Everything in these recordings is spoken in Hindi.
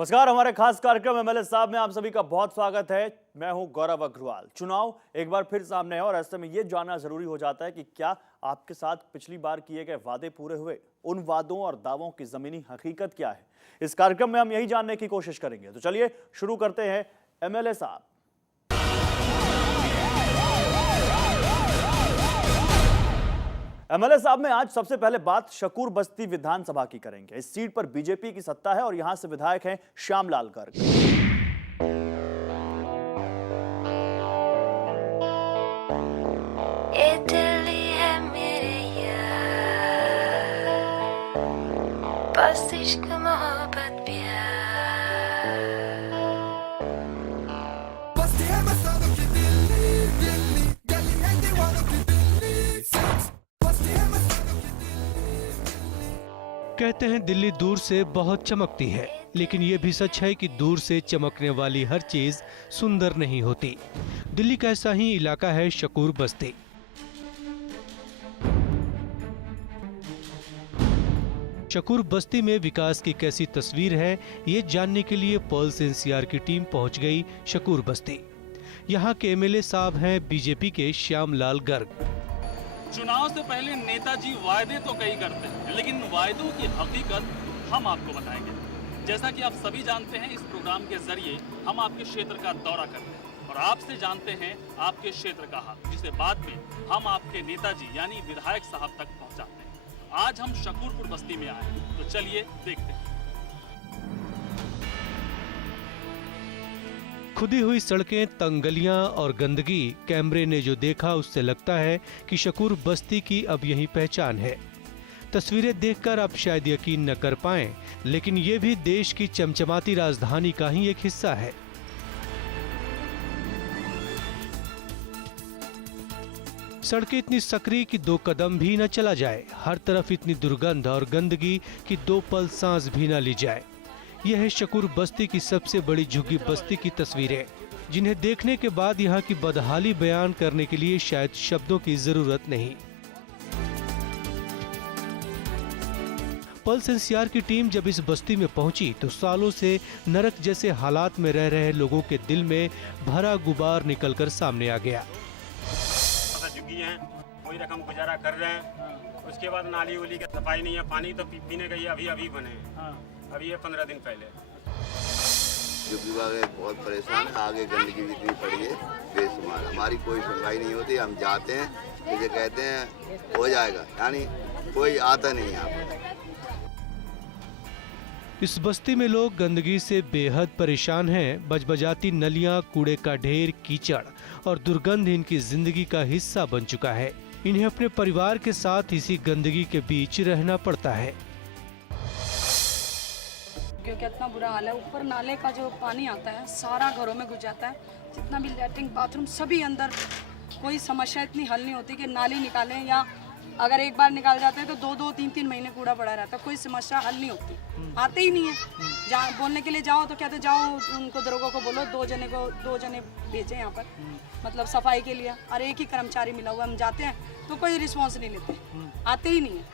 नमस्कार, हमारे खास कार्यक्रम एमएलए साहब में आप सभी का बहुत स्वागत है। मैं हूं गौरव अग्रवाल। चुनाव एक बार फिर सामने है और ऐसे में यह जानना जरूरी हो जाता है कि क्या आपके साथ पिछली बार किए गए वादे पूरे हुए, उन वादों और दावों की जमीनी हकीकत क्या है। इस कार्यक्रम में हम यही जानने की कोशिश करेंगे। तो चलिए शुरू करते हैं एमएलए साहब। एमएलए साहब में आज सबसे पहले बात शकूर बस्ती विधानसभा की करेंगे। इस सीट पर बीजेपी की सत्ता है और यहां से विधायक हैं श्यामलाल गर्ग। ये दिल्ली है मेरे यार, बस इश्क मोहब्बत प्यार। बस्ती है मस्तानों की दिल्ली, दिल्ली, दिल्ली है दीवानों की दिल्ली। कहते हैं दिल्ली दूर से बहुत चमकती है, लेकिन ये भी सच है कि दूर से चमकने वाली हर चीज सुंदर नहीं होती। दिल्ली का ऐसा ही इलाका है शकूर बस्ती। शकूर बस्ती में विकास की कैसी तस्वीर है, ये जानने के लिए पल्स एनसीआर की टीम पहुंच गई शकूर बस्ती। यहाँ के एमएलए साहब हैं बीजेपी के श्यामलाल गर्ग। चुनाव से पहले नेताजी वायदे तो कई करते हैं, लेकिन वायदों की हकीकत हम आपको बताएंगे। जैसा कि आप सभी जानते हैं, इस प्रोग्राम के जरिए हम आपके क्षेत्र का दौरा करते हैं और आपसे जानते हैं आपके क्षेत्र का हाल, जिसे बाद में हम आपके नेताजी यानी विधायक साहब तक पहुंचाते हैं। आज हम शकूरपुर बस्ती में आए हैं, तो चलिए देखते हैं। खुदी हुई सड़कें, तंग गलियां और गंदगी, कैमरे ने जो देखा उससे लगता है कि शकूर बस्ती की अब यही पहचान है। तस्वीरें देखकर आप शायद यकीन न कर पाएं, लेकिन ये भी देश की चमचमाती राजधानी का ही एक हिस्सा है। सड़कें इतनी सकरी कि 2 कदम भी न चला जाए, हर तरफ इतनी दुर्गंध और गंदगी कि 2 पल सांस भी न ली जाए। यह है शकूर बस्ती की सबसे बड़ी झुग्गी बस्ती की तस्वीरें, जिन्हें देखने के बाद यहाँ की बदहाली बयान करने के लिए शायद शब्दों की जरूरत नहीं। पल्स एनसीआर की टीम जब इस बस्ती में पहुंची तो सालों से नरक जैसे हालात में रह रहे लोगों के दिल में भरा गुबार निकलकर सामने आ गया। झुग्गी हैं, कोई रकम गुजारा कर रहे हैं। उसके बाद नाली उली की सफाई नहीं है, पानी तो पीने का ही अभी बने हैं। अभी ये 15 दिन पहले जो विभाग है बहुत परेशान है। आगे गंदगी भी इतनी पड़ी है बेशुमार, हमारी कोई सुनवाई नहीं होती। हम जाते हैं, मुझे कहते हैं हो जाएगा, यानी कोई आता नहीं यहाँ पर। इस बस्ती में लोग गंदगी से बेहद परेशान हैं। बजबजाती नलियां, कूड़े का ढेर, कीचड़ और दुर्गंध इनकी जिंदगी का हिस्सा बन चुका है। इन्हें अपने परिवार के साथ इसी गंदगी के बीच रहना पड़ता है। क्योंकि इतना बुरा हाल है। ऊपर नाले का जो पानी आता है सारा घरों में घुस जाता है। जितना भी लैट्रिन बाथरूम सभी अंदर, कोई समस्या इतनी हल नहीं होती कि नाली निकालें, या अगर एक बार निकाल जाते हैं तो 2-2, 3-3 महीने कूड़ा पड़ा रहता है। कोई समस्या हल नहीं होती, आते ही नहीं है। जहाँ बोलने के लिए जाओ तो कहते जाओ उनको दरोगा को बोलो 2 जने भेजे यहाँ पर, मतलब सफाई के लिए, और एक ही कर्मचारी मिला हुआ। हम जाते हैं तो कोई रिस्पॉन्स नहीं लेते, आते ही नहीं है।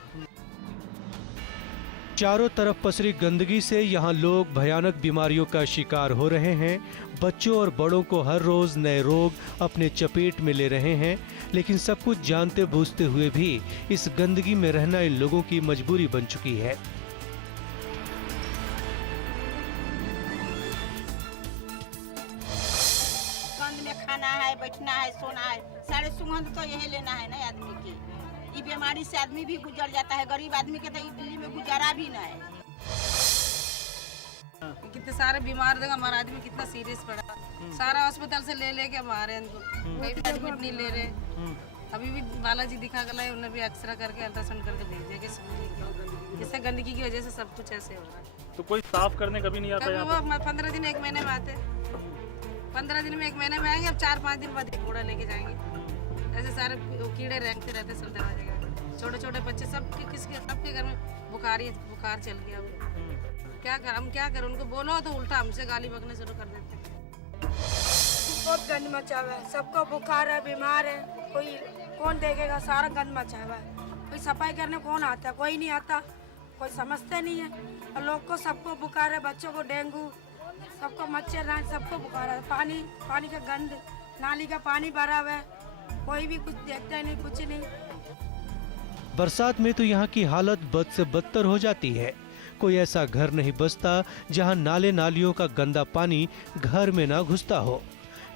चारों तरफ पसरी गंदगी से यहाँ लोग भयानक बीमारियों का शिकार हो रहे हैं। बच्चों और बड़ों को हर रोज नए रोग अपने चपेट में ले रहे हैं, लेकिन सब कुछ जानते बूझते हुए भी इस गंदगी में रहना इन लोगों की मजबूरी बन चुकी है। गंद में खाना है, बैठना है, सोना है, सारे सुगंध तो यही लेना है ना आदमी की। ये बीमारी से आदमी भी गुजर जाता है, गरीब आदमी के तो दिल्ली में गुजारा भी ना है। कितने सारे बीमार थे, हमारा आदमी कितना सीरियस पड़ा, सारा अस्पताल से ले लेके हमारे इनको एडमिट नहीं ले रहे। अभी भी बालाजी दिखा गया, उन्हें भी एक्सरे करके अल्ट्रासाउंड करके भेज दिया कि जैसे गंदगी की वजह से सब कुछ ऐसे हो रहा है। तो कोई साफ करने कभी नहीं आता यहाँ पर? 15 दिन 1 महीने में आते, 15 दिन में 1 महीने में आएंगे। अब 4-5 दिन बाद कूड़ा लेके जाएंगे। ऐसे सारे कीड़े रेंगते रहते सब दरवाजे के। छोटे छोटे बच्चे सबके घर में बुखार चल गया। क्या कर, हम क्या करें? उनको बोलो तो उल्टा हमसे गाली बकने शुरू कर देते हैं। बहुत गंद मचा हुआ है, सबको बुखार है, बीमार है, कोई कौन देखेगा? सारा गंद मचा हुआ है। कोई सफाई करने कौन आता है? कोई नहीं आता। कोई समझते नहीं है। और लोग को सबको बुखार है, बच्चों को डेंगू, सबको मच्छर है, सबको बुखार है। पानी का गंद, नाली का पानी भरा हुआ है, कोई भी कुछ देखता नहीं, कुछ नहीं। बरसात में तो यहाँ की हालत बद से बदतर हो जाती है। कोई ऐसा घर नहीं बसता जहाँ नाले नालियों का गंदा पानी घर में ना घुसता हो।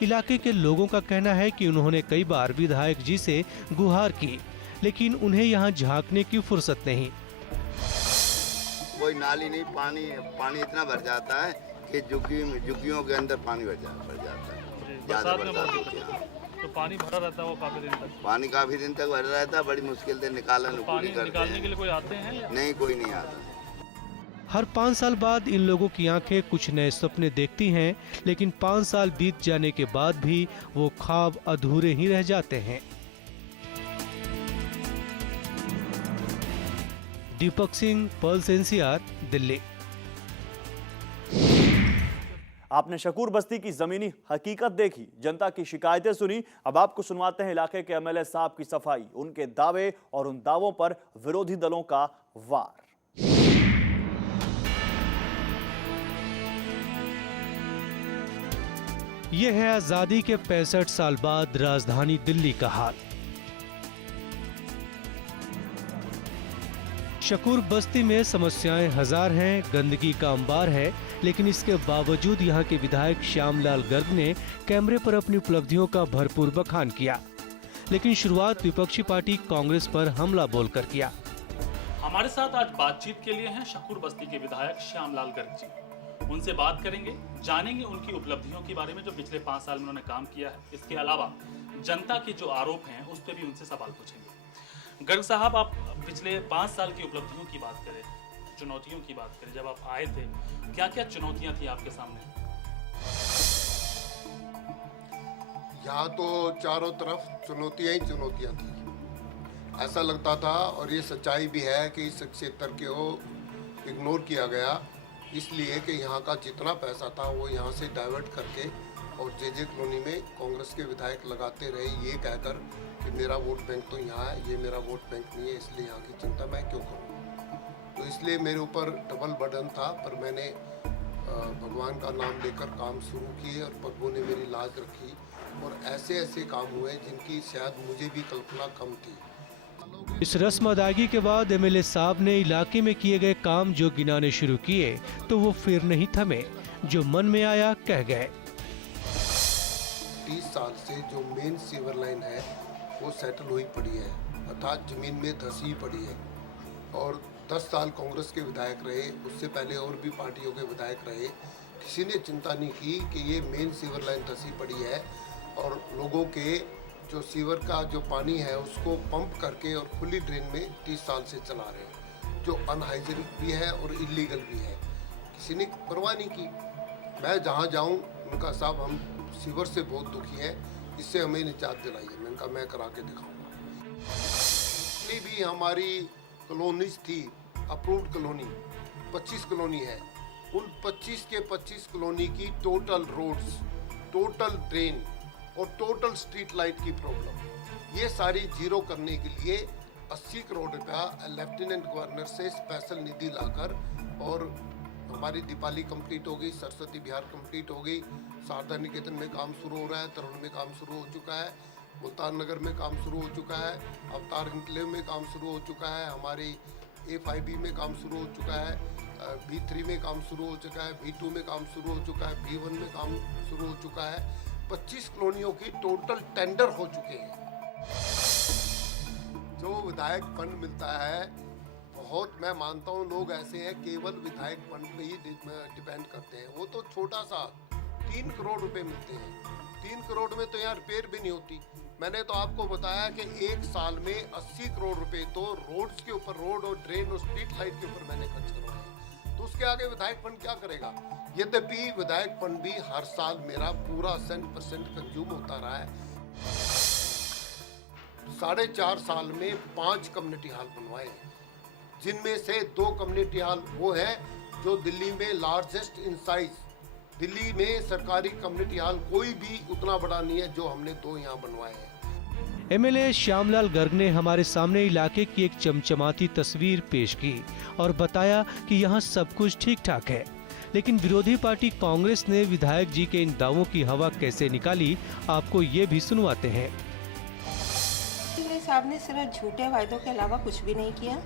इलाके के लोगों का कहना है कि उन्होंने कई बार विधायक जी से गुहार की, लेकिन उन्हें यहाँ झांकने की फुर्सत नहीं। कोई नाली नहीं, पानी इतना भर जाता है कि झुग्गियों के अंदर पानी भर जाता है। ज्यादा बरसात होती है तो पानी भरा रहता है वो काफी दिन तक। पानी काफी दिन तक भरा रहता है, बड़ी मुश्किल से निकालने के लिए कोई आते हैं? नहीं, कोई नहीं आता। हर 5 साल बाद इन लोगों की आंखें कुछ नए सपने देखती हैं, लेकिन 5 साल बीत जाने के बाद भी वो ख्वाब अधूरे ही रह जाते हैं। Deepak Singh, pulse NCR, Delhi. आपने शकूर बस्ती की जमीनी हकीकत देखी, जनता की शिकायतें सुनी। अब आपको सुनवाते हैं इलाके के MLA साहब की सफाई, उनके दावे और उन दावों पर विरोधी दलों का वार। यह है आजादी के 65 साल बाद राजधानी दिल्ली का हाल। शकूर बस्ती में समस्याएं हजार हैं, गंदगी का अंबार है, लेकिन इसके बावजूद यहाँ के विधायक श्यामलाल गर्ग ने कैमरे पर अपनी उपलब्धियों का भरपूर बखान किया। लेकिन शुरुआत विपक्षी पार्टी कांग्रेस पर हमला बोलकर किया। हमारे साथ आज बातचीत के लिए हैं शकूर बस्ती के विधायक श्यामलाल गर्ग जी। उनसे बात करेंगे, जानेंगे उनकी उपलब्धियों के बारे में जो पिछले 5 साल में उन्होंने काम किया है। इसके अलावा जनता के जो आरोप हैं उस पर भी उनसे सवाल पूछेंगे। गर्ग साहब, आप पिछले 5 साल की उपलब्धियों की बात करें, चुनौतियों की बात करें, जब आप आए थे क्या क्या चुनौतियां थी आपके सामने? यहाँ तो चारों तरफ चुनौतियां ही चुनौतियां थी। ऐसा लगता था, और ये सच्चाई भी है, कि इस क्षेत्र को इग्नोर किया गया, इसलिए कि यहाँ का जितना पैसा था वो यहाँ से डाइवर्ट करके और जे कॉलोनी में कांग्रेस के विधायक लगाते रहे, ये कहकर कि मेरा वोट बैंक तो यहाँ है, ये मेरा वोट बैंक नहीं है, इसलिए यहाँ की चिंता मैं क्यों करूँ। तो इसलिए मेरे ऊपर डबल बर्डन था, पर मैंने भगवान का नाम लेकर काम शुरू किए और प्रभु ने मेरी लाज रखी, और ऐसे ऐसे काम हुए जिनकी शायद मुझे भी कल्पना कम थी। इस रस्म अदायगी के बाद MLA साहब ने इलाके में किए गए काम जो गिनाने शुरू किए तो वो फिर नहीं थमे, जो मन में आया कह गए। 30 साल से जो मेन सीवर लाइन है वो सेटल हुई पड़ी है, अर्थात जमीन में धसी पड़ी है। और 10 साल कांग्रेस के विधायक रहे, उससे पहले और भी पार्टियों के विधायक रहे, किसी ने चिंता नहीं की कि ये मेन सीवर लाइन धसी पड़ी है और लोगों के जो सीवर का जो पानी है उसको पंप करके और खुली ड्रेन में 30 साल से चला रहे हैं, जो अनहाइजीनिक भी है और इलीगल भी है। किसी ने परवाह नहीं की। मैं जहाँ जाऊँ उनका, साहब हम सीवर से बहुत दुखी हैं, इससे हमें निजात दिलाइए। मैंने कहा मैं करा के दिखाऊंगा। जितनी भी हमारी कॉलोनीज थी, अप्रूव्ड कॉलोनी 25 कॉलोनी है, उन 25 के 25 कॉलोनी की टोटल रोड्स, टोटल ड्रेन और टोटल स्ट्रीट लाइट की प्रॉब्लम, ये सारी जीरो करने के लिए 80 करोड़ रुपया लेफ्टिनेंट गवर्नर से स्पेशल निधि लाकर, और हमारी दीपाली कंप्लीट हो गई, सरस्वती बिहार कंप्लीट हो गई, शारदा निकेतन में काम शुरू हो रहा है, तरुण में काम शुरू हो चुका है, मुल्तान नगर में काम शुरू हो चुका है, अवतार इनक्लेव में काम शुरू हो चुका है, हमारी A5B में काम शुरू हो चुका है, B3 में काम शुरू हो चुका है, B2 में काम शुरू हो चुका है, B1 में काम शुरू हो चुका है। 25 कॉलोनियों की टोटल टेंडर हो चुके हैं। जो विधायक फंड मिलता है, बहुत मैं मानता हूँ लोग ऐसे हैं केवल विधायक फंड पे ही डिपेंड करते हैं। वो तो छोटा सा 3 करोड़ रुपए मिलते हैं। 3 करोड़ में तो यहाँ रिपेयर भी नहीं होती। मैंने तो आपको बताया कि एक साल में 80 करोड़ रुपए तो रोड्स के ऊपर, रोड और ड्रेन और स्ट्रीट लाइट के ऊपर मैंने खर्च करवाया। तो उसके आगे विधायक फंड क्या करेगा? यद्यपि विधायक फंड भी हर साल मेरा पूरा 100% कंज्यूम होता रहा है। 4.5 साल में 5 कम्युनिटी हॉल बनवाए, जिनमें से 2 कम्युनिटी हॉल वो है जो दिल्ली में लार्जेस्ट इन साइज। दिल्ली में सरकारी कम्युनिटी हॉल कोई भी उतना बड़ा नहीं है, जो हमने 2 यहाँ बनवाए हैं। एमएलए श्यामलाल गर्ग ने हमारे सामने इलाके की एक चमचमाती तस्वीर पेश की और बताया कि यहाँ सब कुछ ठीक ठाक है, लेकिन विरोधी पार्टी कांग्रेस ने विधायक जी के इन दावों की हवा कैसे निकाली, आपको ये भी सुनवाते हैं। साहब ने सिर्फ झूठे वायदों के अलावा कुछ भी नहीं किया।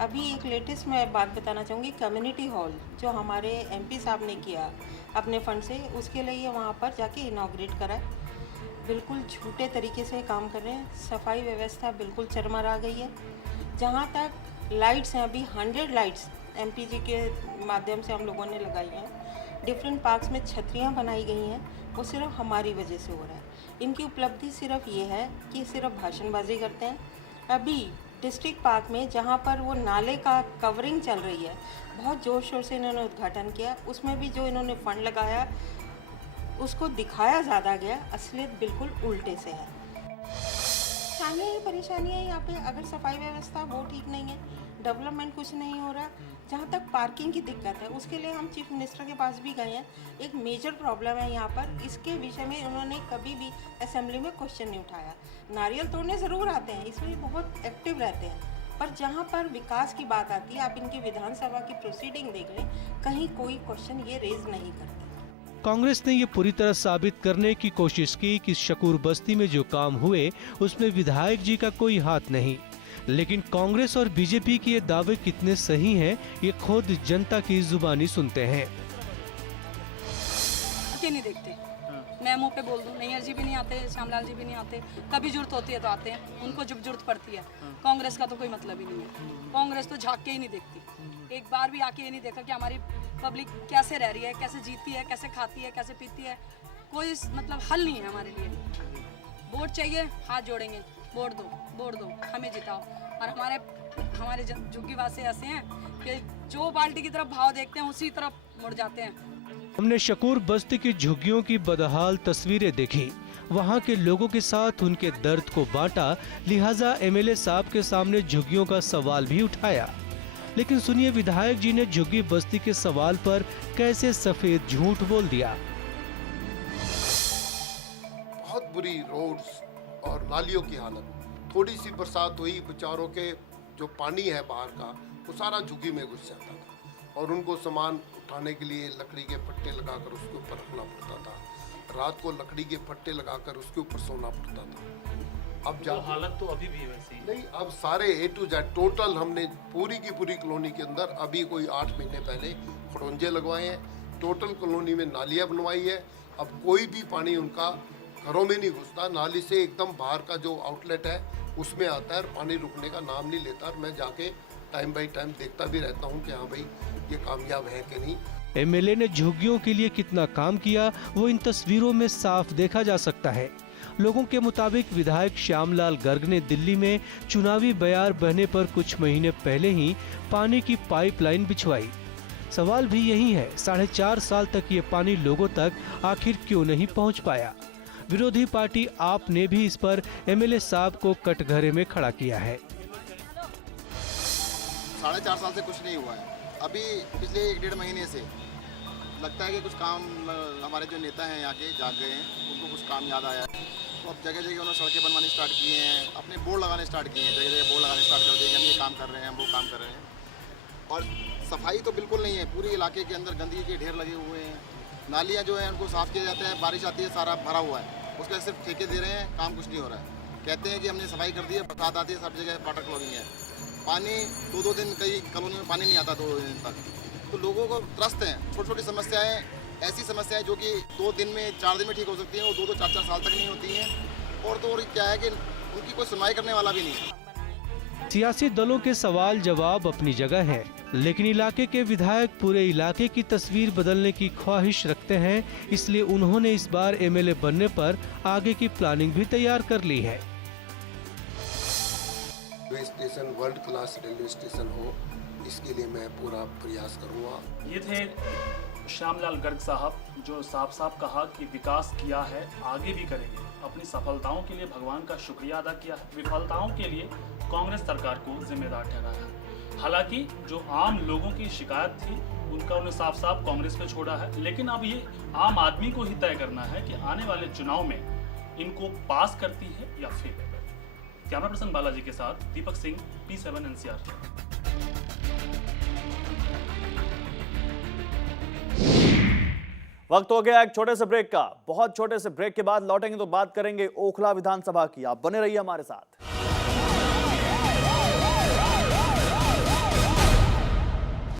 अभी एक लेटेस्ट मैं बात बताना चाहूँगी, कम्युनिटी हॉल जो हमारे एमपी साहब ने किया अपने फंड से, उसके लिए वहाँ पर जाके इनॉग्रेट करा। बिल्कुल झूठे तरीके से काम कर रहे हैं। सफाई व्यवस्था बिल्कुल चरमरा गई है। जहाँ तक लाइट्स हैं, अभी 100 लाइट्स एमपी जी के माध्यम से हम लोगों ने लगाई हैं। डिफरेंट पार्क्स में छतरियाँ बनाई गई हैं, वो सिर्फ हमारी वजह से हो रहा है। इनकी उपलब्धि सिर्फ ये है कि सिर्फ भाषणबाजी करते हैं। अभी डिस्ट्रिक्ट पार्क में जहाँ पर वो नाले का कवरिंग चल रही है, बहुत ज़ोर शोर से इन्होंने उद्घाटन किया। उसमें भी जो इन्होंने फंड लगाया उसको दिखाया ज़्यादा गया, असलियत बिल्कुल उल्टे से है। स्थानीय परेशानियाँ यहाँ पे, अगर सफाई व्यवस्था वो ठीक नहीं है, डेवलपमेंट कुछ नहीं हो रहा। जहाँ तक पार्किंग की दिक्कत है, उसके लिए हम चीफ मिनिस्टर के पास भी गए हैं। एक मेजर प्रॉब्लम है यहाँ पर, इसके विषय में उन्होंने कभी भी असेंबली में क्वेश्चन नहीं उठाया। नारियल तोड़ने ज़रूर आते हैं, इसमें बहुत एक्टिव रहते हैं, पर जहाँ पर विकास की बात आती है, आप इनकी विधानसभा की प्रोसीडिंग देख लें, कहीं कोई क्वेश्चन ये रेज नहीं करते। कांग्रेस ने ये पूरी तरह साबित करने की कोशिश की कि शकूर बस्ती में जो काम हुए उसमें विधायक जी का कोई हाथ नहीं, लेकिन कांग्रेस और बीजेपी के ये दावे कितने सही हैं, ये खुद जनता की जुबानी सुनते हैं। नहीं देखते, मैं मुंह पे बोल दूं, नैयर जी भी नहीं आते, श्यामलाल जी भी नहीं आते, कभी जरूरत होती है तो आते हैं, उनको जब जरूरत पड़ती है। कांग्रेस का तो कोई मतलब ही नहीं है। कांग्रेस तो झांक के ही नहीं देखती, एक बार भी आके ये नहीं देखा कि हमारी पब्लिक कैसे रह रही है, कैसे जीती है, कैसे खाती है, कैसे पीती है। कोई मतलब हल नहीं है हमारे लिए। वोट चाहिए, हाथ जोड़ेंगे, वोट दो, हमें जिताओ। और हमारे झुग्गीवासी ऐसे हैं कि जो पार्टी की तरफ भाव देखते हैं उसी तरफ मुड़ जाते हैं। हमने शकूर बस्ती की झुग्गियों की बदहाल तस्वीरें देखी, वहाँ के लोगों के साथ उनके दर्द को बांटा, लिहाजा एमएलए साहब के सामने झुग्गियों का सवाल भी उठाया। लेकिन सुनिए विधायक जी ने झुग्गी बस्ती के सवाल पर कैसे सफेद झूठ बोल दिया। बहुत बुरी रोड्स और नालियों की हालत, थोड़ी सी बरसात हुई, बेचारों के जो पानी है बाहर का वो सारा झुग्गी में घुस जाता था और उनको सामान उठाने के लिए लकड़ी के पट्टे लगाकर उसके ऊपर रखना पड़ता था। रात को लकड़ी के पट्टे लगाकर उसके ऊपर सोना पड़ता था। अब तो हालत तो अभी भी वैसी नहीं, अब सारे A to Z टोटल हमने पूरी की पूरी कॉलोनी के अंदर अभी कोई 8 महीने पहले खड़ोंजे लगवाए हैं। टोटल कॉलोनी में नालियाँ बनवाई है। अब कोई भी पानी उनका घरों में नहीं घुसता, नाली से एकदम बाहर का जो आउटलेट है उसमें आता है और पानी रुकने का नाम नहीं लेता। और मैं जाके टाइम बाई टाइम देखता भी रहता हूँ कि हाँ भाई ये कामयाब है कि नहीं। एमएलए ने झुग्गियों के लिए कितना काम किया वो इन तस्वीरों में साफ देखा जा सकता है। लोगों के मुताबिक विधायक श्यामलाल गर्ग ने दिल्ली में चुनावी बयार बहने पर कुछ महीने पहले ही पानी की पाइपलाइन बिछवाई। सवाल भी यही है, 4.5 साल तक ये पानी लोगों तक आखिर क्यों नहीं पहुंच पाया। विरोधी पार्टी आप ने भी इस पर एमएलए साहब को कटघरे में खड़ा किया है। 4.5 साल से कुछ नहीं हुआ है। अभी पिछले 1-1.5 महीने से लगता है कि कुछ काम हमारे जो नेता हैं यहाँ के जाग गए हैं, उनको कुछ काम याद आया है। तो अब जगह जगह उन्होंने सड़कें बनवानी स्टार्ट किए हैं, अपने बोर्ड लगाने स्टार्ट किए हैं, जगह जगह बोर्ड लगाने स्टार्ट कर दिए हम ये काम कर रहे हैं, हम वो काम कर रहे हैं। और सफाई तो बिल्कुल नहीं है, पूरे इलाके के अंदर गंदगी के ढेर लगे हुए हैं। नालियाँ जो हैं उनको साफ़ किया जाता है, बारिश आती है सारा भरा हुआ है, उसका सिर्फ ठेके दे रहे हैं, काम कुछ नहीं हो रहा है। कहते हैं कि हमने सफाई कर दी है, बरसात आती है, सब जगह वाटर क्लॉगिंग है, पानी 2-2 दिन कई कॉलोनी में पानी नहीं आता 2 दिन तक। तो लोगों को त्रस्त हैं, छोटी छोटी समस्याएं, ऐसी समस्याएं जो कि 2 दिन में 4 दिन में ठीक हो सकती हैं, वो 2-2, 4-4 साल तक नहीं होती हैं। और तो और क्या है कि उनकी कोई सुनवाई करने वाला भी नहीं है। सियासी दलों के सवाल जवाब अपनी जगह है, लेकिन इलाके के विधायक पूरे इलाके की तस्वीर बदलने की ख्वाहिश रखते हैं, इसलिए उन्होंने इस बार एमएलए बनने पर आगे की प्लानिंग भी तैयार कर ली है। Railway station world class railway station हो, इसके लिए मैं पूरा प्रयास करूँगा। ये थे श्यामलाल गर्ग साहब, जो साफ साफ कहा कि विकास किया है, आगे भी करेंगे। अपनी सफलताओं के लिए भगवान का शुक्रिया अदा किया है, विफलताओं के लिए कांग्रेस सरकार को जिम्मेदार ठहराया। हालांकि जो आम लोगों की शिकायत थी उनका उन्हें साफ साफ कांग्रेस पे छोड़ा है, लेकिन अब ये आम आदमी को ही तय करना है कि आने वाले चुनाव में इनको पास करती है या फेल। कैमरा पर्सन बालाजी के साथ दीपक सिंह, P7 NCR। वक्त हो गया एक छोटे से ब्रेक का। बहुत छोटे से ब्रेक के बाद लौटेंगे तो बात करेंगे ओखला विधानसभा की। आप बने रहिए हमारे साथ।